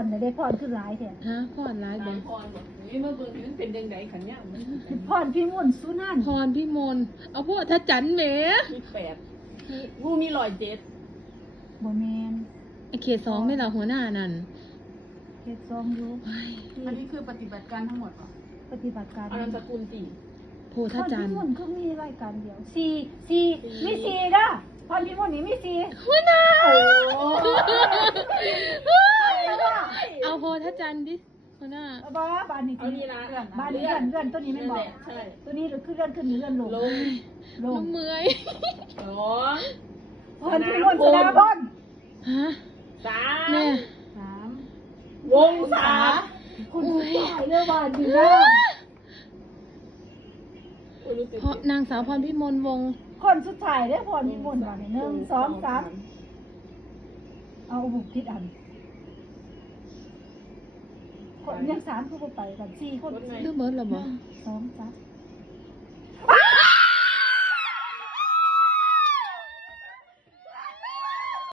ผ่อนได้ผ่อนคือหลายแท้ฮะพรร้ายบ่ พรบอกนี่มาเบิ่งนี่มันเป็นยังไงขันเนี่ยมัน ผ่อนพี่มุ่นสุนัน พรพี่มนต์เอาพวกถ้าจันแหม มีผู้มี107บ่แม่น ไอเขตสองไม่ล่ะหัวหน้านั่น เฮ็ดซองอยู่ เฮ้ย อันนี้คือปฏิบัติการทั้งหมดเหรอ ปฏิบัติการ อนันตกุลสี่ โพ ผ่ ถ้า อน จัน พี่มุ่นคือมีรายการเดียว4มี4เด้อผ่อนพี่มุ่นนี่มี4 หัวหน้า อะไรวะ เอาโพถ้าจันดิหัวหน้า บ่บ้านนี้ เอานี่ละ บ้านนี้เลื่อนตัวนี้แม่นบ่ ใช่ ตัวนี้คือเลื่อนขึ้นเลื่อนลง ลง ล น้ ง องเมอย สอง ผ่อนพี่มุ่นสนามบอล ฮะ สา แม่ ม 3 วงศา คุณสุดท้ายเรื่องบ้านดีนะ เพราะนางสาวพรพี่มนต์วงศ์ คนสุดท้ายได้ผ่อนพี่มุ่นบ้านนี้1 2 3เอาบุกทิศอันคนยัง3คือบ่ไปกัน4คน เรื่องเบิร์ดเหรอบ่ 1 2 3